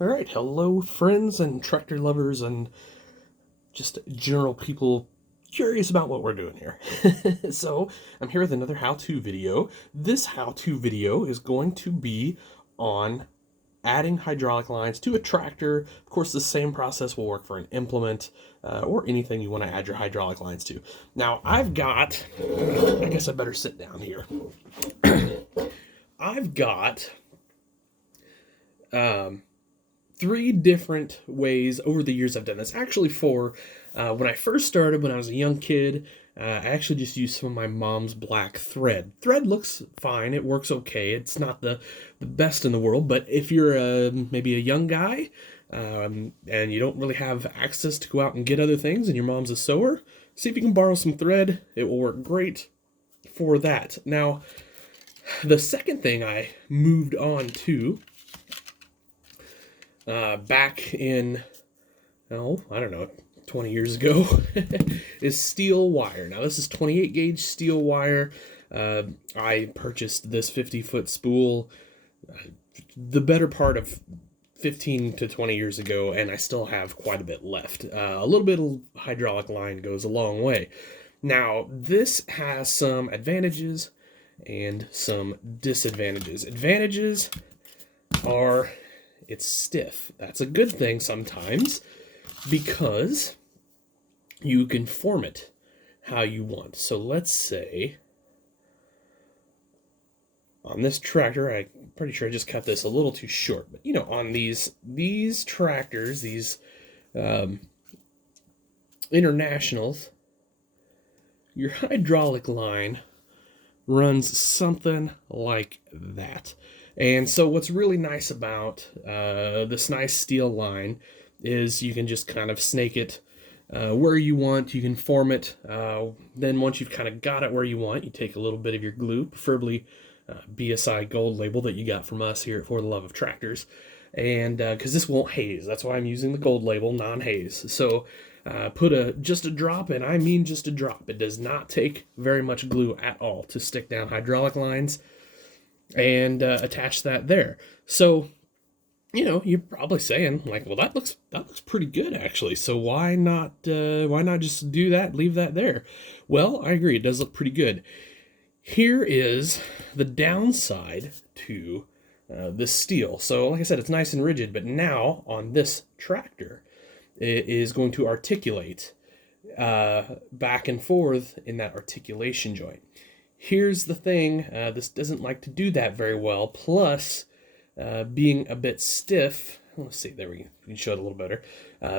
All right, hello, friends and tractor lovers and just general people curious about what we're doing here. So, I'm here with another how-to video. This how-to video is going to be on adding hydraulic lines to a tractor. Of course, the same process will work for an implement or anything you want to add your hydraulic lines to. Now, I guess I better sit down here. I've got three different ways over the years I've done this. Actually, when I first started, when I was a young kid, I actually just used some of my mom's black thread. Thread looks fine. It works okay. It's not the best in the world, but if you're maybe a young guy and you don't really have access to go out and get other things and your mom's a sewer, see if you can borrow some thread. It will work great for that. Now, the second thing I moved on to back in, I don't know, 20 years ago, is steel wire. Now, this is 28 gauge steel wire. I purchased this 50-foot spool the better part of 15 to 20 years ago, and I still have quite a bit left. A little bit of hydraulic line goes a long way. Now, this has some advantages and some disadvantages. Advantages are it's stiff. That's a good thing sometimes because you can form it how you want. So let's say on this tractor, I'm pretty sure I just cut this a little too short, but on these tractors, these internationals, your hydraulic line runs something like that. And so what's really nice about this nice steel line is you can just kind of snake it where you want. You can form it. Then once you've kind of got it where you want, you take a little bit of your glue, preferably BSI gold label that you got from us here at For the Love of Tractors. And because this won't haze, that's why I'm using the gold label, non-haze. So put just a drop, and I mean just a drop. It does not take very much glue at all to stick down hydraulic lines and attach that there. So, you're probably saying like, well, that looks pretty good actually. So why not just do that, leave that there? Well, I agree, it does look pretty good. Here is the downside to this steel. So, like I said, it's nice and rigid, but now on this tractor, it is going to articulate back and forth in that articulation joint. Here's the thing, this doesn't like to do that very well, plus being a bit stiff, let's see, there we can show it a little better,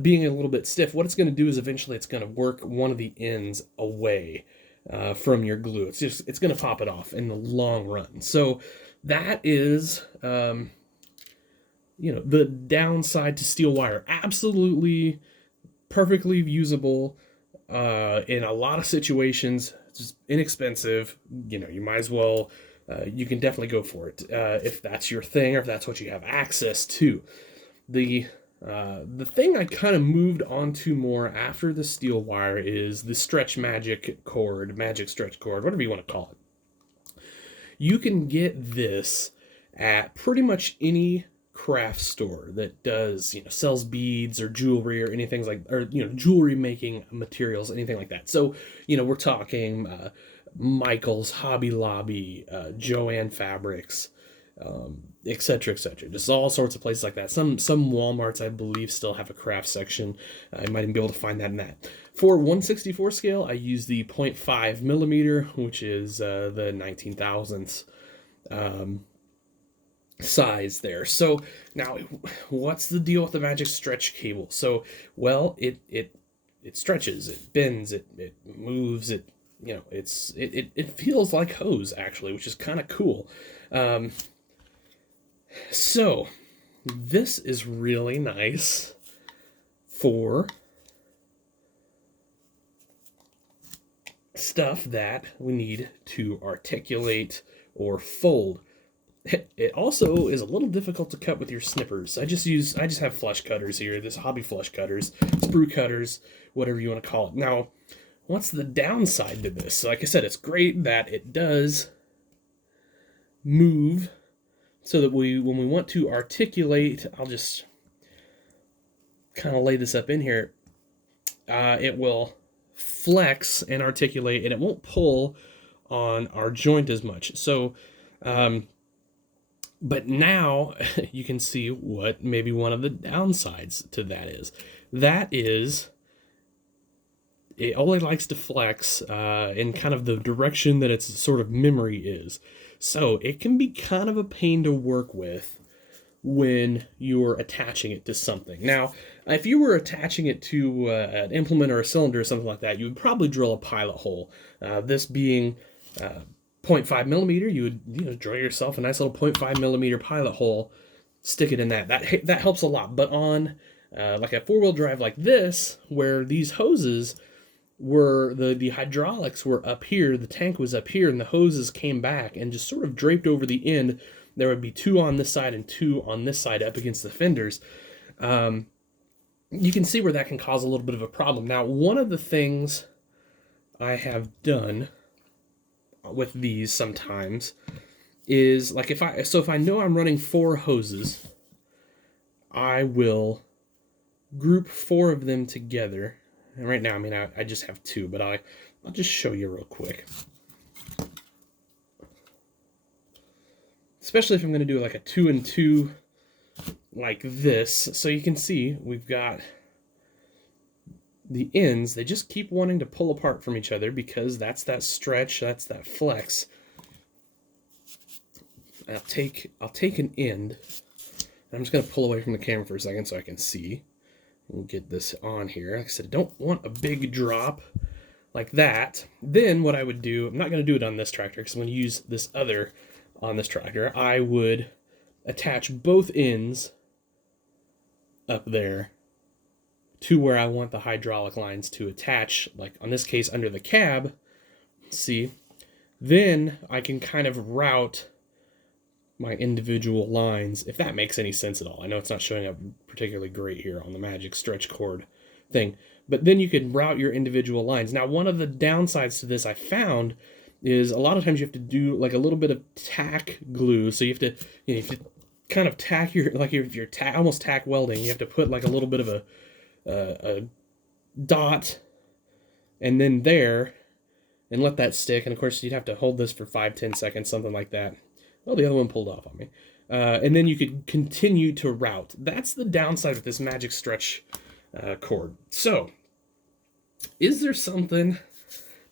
being a little bit stiff, what it's going to do is eventually it's going to work one of the ends away from your glue. It's going to pop it off in the long run. So that is, the downside to steel wire. Absolutely perfectly usable in a lot of situations. It's just inexpensive. You might as well, you can definitely go for it if that's your thing or if that's what you have access to. The thing I kind of moved on to more after the steel wire is the stretch magic stretch cord, whatever you want to call it. You can get this at pretty much any craft store that does, sells beads or jewelry or anything jewelry making materials, anything like that. So, we're talking Michael's, Hobby Lobby, Joann Fabrics, etc., etc. Just all sorts of places like that. Some Walmarts, I believe, still have a craft section. I might even be able to find that in that. For 1/64 scale, I use the 0.5 millimeter, which is the 19 thousandths size there. So now, what's the deal with the magic stretch cable? So, well, it stretches, it bends, it moves, it feels like hose actually, which is kind of cool. So this is really nice for stuff that we need to articulate or fold. It also is a little difficult to cut with your snippers. I just have flush cutters here. This hobby flush cutters, sprue cutters, whatever you want to call it. Now, what's the downside to this? Like I said, it's great that it does move so that when we want to articulate, I'll just kind of lay this up in here, it will flex and articulate, and it won't pull on our joint as much. So, but now you can see what maybe one of the downsides to that is. That is, it only likes to flex in kind of the direction that its sort of memory is. So it can be kind of a pain to work with when you're attaching it to something. Now, if you were attaching it to an implement or a cylinder or something like that, you would probably drill a pilot hole. This being 0.5 millimeter, you would drill yourself a nice little 0.5 millimeter pilot hole, stick it in that. That helps a lot. But on like a four-wheel drive like this, where these hoses were, the hydraulics were up here, the tank was up here, and the hoses came back and just sort of draped over the end. There would be two on this side and two on this side up against the fenders. You can see where that can cause a little bit of a problem. Now, one of the things I have done with these sometimes is, like, if I know I'm running 4 hoses, I will group 4 of them together. And right now, I mean, I just have 2, but I'll just show you real quick. Especially if I'm going to do like a 2 and 2 like this. So you can see we've got the ends. They just keep wanting to pull apart from each other because that's that stretch, that's that flex. I'll take an end. I'm just going to pull away from the camera for a second so I can see. We'll get this on here. Like I said, I don't want a big drop like that. Then what I would do, I'm not going to do it on this tractor because I'm going to use this other on this tractor. I would attach both ends up there to where I want the hydraulic lines to attach, like on this case under the cab. See, then I can kind of route my individual lines, if that makes any sense at all. I know it's not showing up particularly great here on the Magic stretch cord thing, but then you can route your individual lines. Now, one of the downsides to this I found is a lot of times you have to do like a little bit of tack glue. So you have to kind of tack your, like if you're almost tack welding, you have to put like a little bit of a dot and then there and let that stick. And of course you'd have to hold this for 5-10 seconds, something like that. Oh, the other one pulled off on me. And then you could continue to route. That's the downside with this Magic stretch cord. So, is there something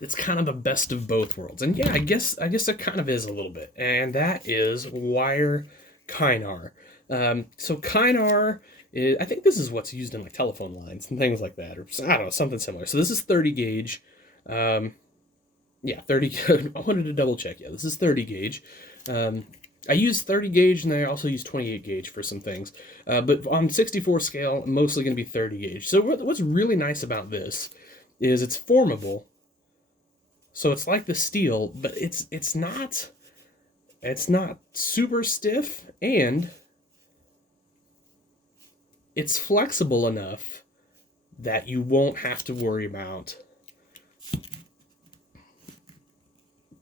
that's kind of the best of both worlds? And yeah, I guess it kind of is a little bit. And that is wire Kynar. So Kynar is, I think this is what's used in like telephone lines and things like that, or I don't know, something similar. So this is 30 gauge. Yeah, 30. I wanted to double check. Yeah, this is 30 gauge. I use 30 gauge and I also use 28 gauge for some things. But on 64 scale, I'm mostly going to be 30 gauge. So what's really nice about this is it's formable. So it's like the steel, but it's not super stiff, and it's flexible enough that you won't have to worry about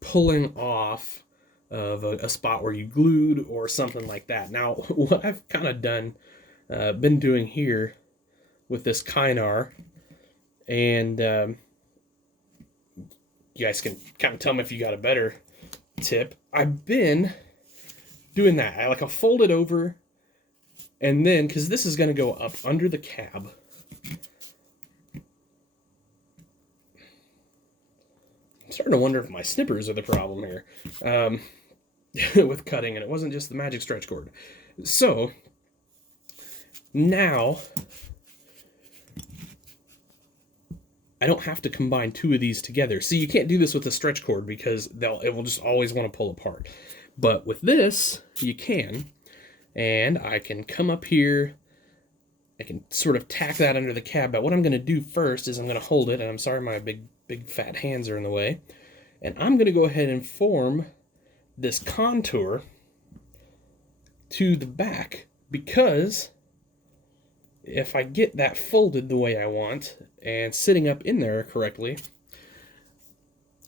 pulling off of a spot where you glued or something like that. Now, what I've kind of been doing here with this Kynar, and you guys can kind of tell me if you got a better tip. I've been doing that. I'll fold it over, and then, because this is going to go up under the cab, I'm starting to wonder if my snippers are the problem here with cutting, and it wasn't just the Magic stretch cord. So now I don't have to combine 2 of these together. See, you can't do this with a stretch cord because it will just always want to pull apart. But with this, you can. And I can come up here. I can sort of tack that under the cab. But what I'm going to do first is I'm going to hold it. And I'm sorry my big fat hands are in the way. And I'm going to go ahead and form this contour to the back, because if I get that folded the way I want and sitting up in there correctly,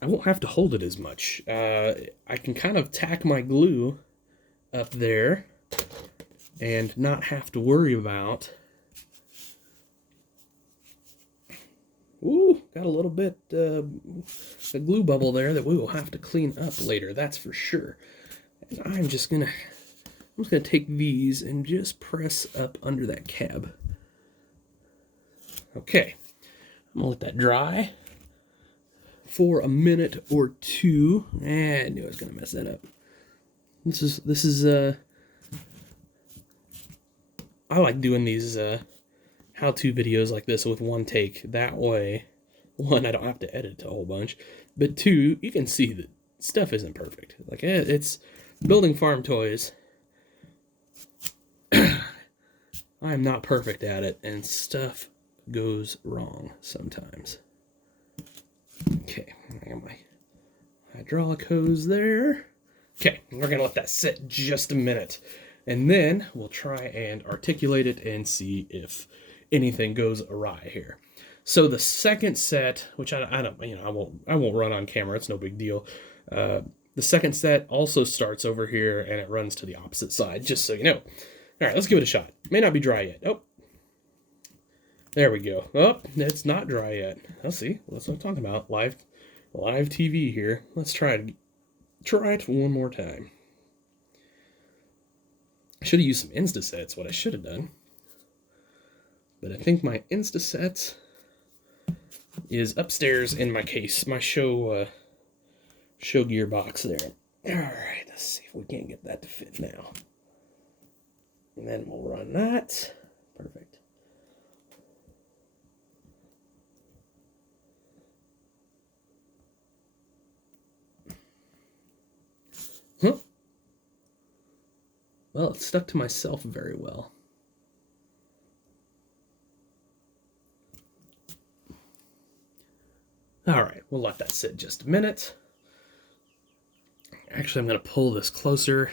I won't have to hold it as much. I can kind of tack my glue up there and not have to worry about Ooh, got a little bit a glue bubble there that we will have to clean up later, that's for sure. And I'm just gonna take these and just press up under that cab. Okay, I'm gonna let that dry for a minute or two. I knew I was gonna mess that up. This is I like doing these how-to videos like this with one take. That way, one, I don't have to edit a whole bunch, but two, you can see that stuff isn't perfect. Like, it's building farm toys. I'm not perfect at it, and stuff goes wrong sometimes. Okay, I got my hydraulic hose there. Okay, we're gonna let that sit just a minute, and then we'll try and articulate it and see if anything goes awry here. So the second set, which I don't, I won't run on camera. It's no big deal. The second set also starts over here and it runs to the opposite side, just so you know. All right, let's give it a shot. May not be dry yet. Oh, there we go. Oh, it's not dry yet. Let's see. That's what I'm talking about. Live TV here. Let's try it one more time. I should have used some Instasets. What I should have done. But I think my Instaset is upstairs in my case, my show gear box there. All right, let's see if we can't get that to fit now. And then we'll run that. Perfect. Huh. Well, it stuck to myself very well. All right, we'll let that sit just a minute. Actually, I'm going to pull this closer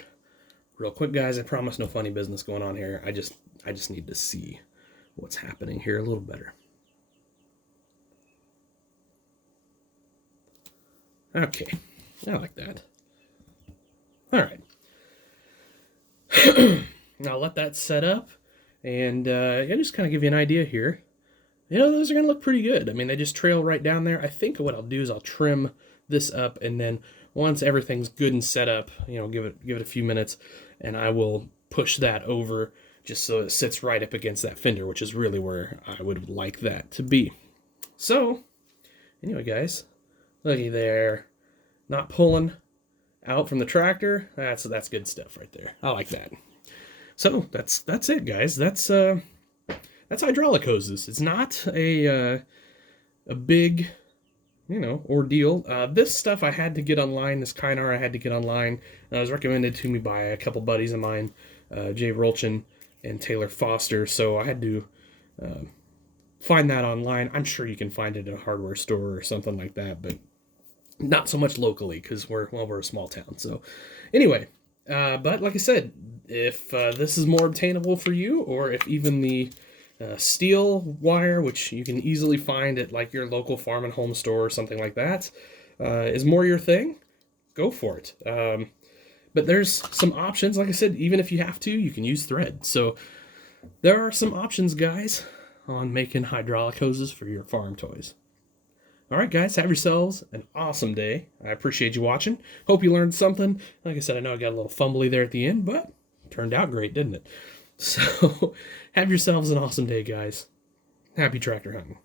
real quick, guys. I promise no funny business going on here. I just need to see what's happening here a little better. Okay, I like that. All right. I'll let that set up, and just kind of give you an idea here. Those are going to look pretty good. I mean, they just trail right down there. I think what I'll do is I'll trim this up, and then once everything's good and set up, give it a few minutes, and I will push that over just so it sits right up against that fender, which is really where I would like that to be. So, anyway, guys, looky there. Not pulling out from the tractor. That's good stuff right there. I like that. So that's it, guys. That's hydraulic hoses. It's not a big, ordeal. This stuff I had to get online. This Kynar I had to get online. It was recommended to me by a couple buddies of mine, Jay Rolchin and Taylor Foster. So I had to find that online. I'm sure you can find it at a hardware store or something like that, but not so much locally because we're a small town. So anyway, but like I said, if this is more obtainable for you, or if even the steel wire, which you can easily find at like your local farm and home store or something like that, is more your thing, go for it. But there's some options. Like I said, even if you have to, you can use thread. So there are some options, guys, on making hydraulic hoses for your farm toys. All right, guys, have yourselves an awesome day. I appreciate you watching. Hope you learned something. Like I said, I know I got a little fumbly there at the end, but it turned out great, didn't it? So have yourselves an awesome day, guys. Happy tractor hunting.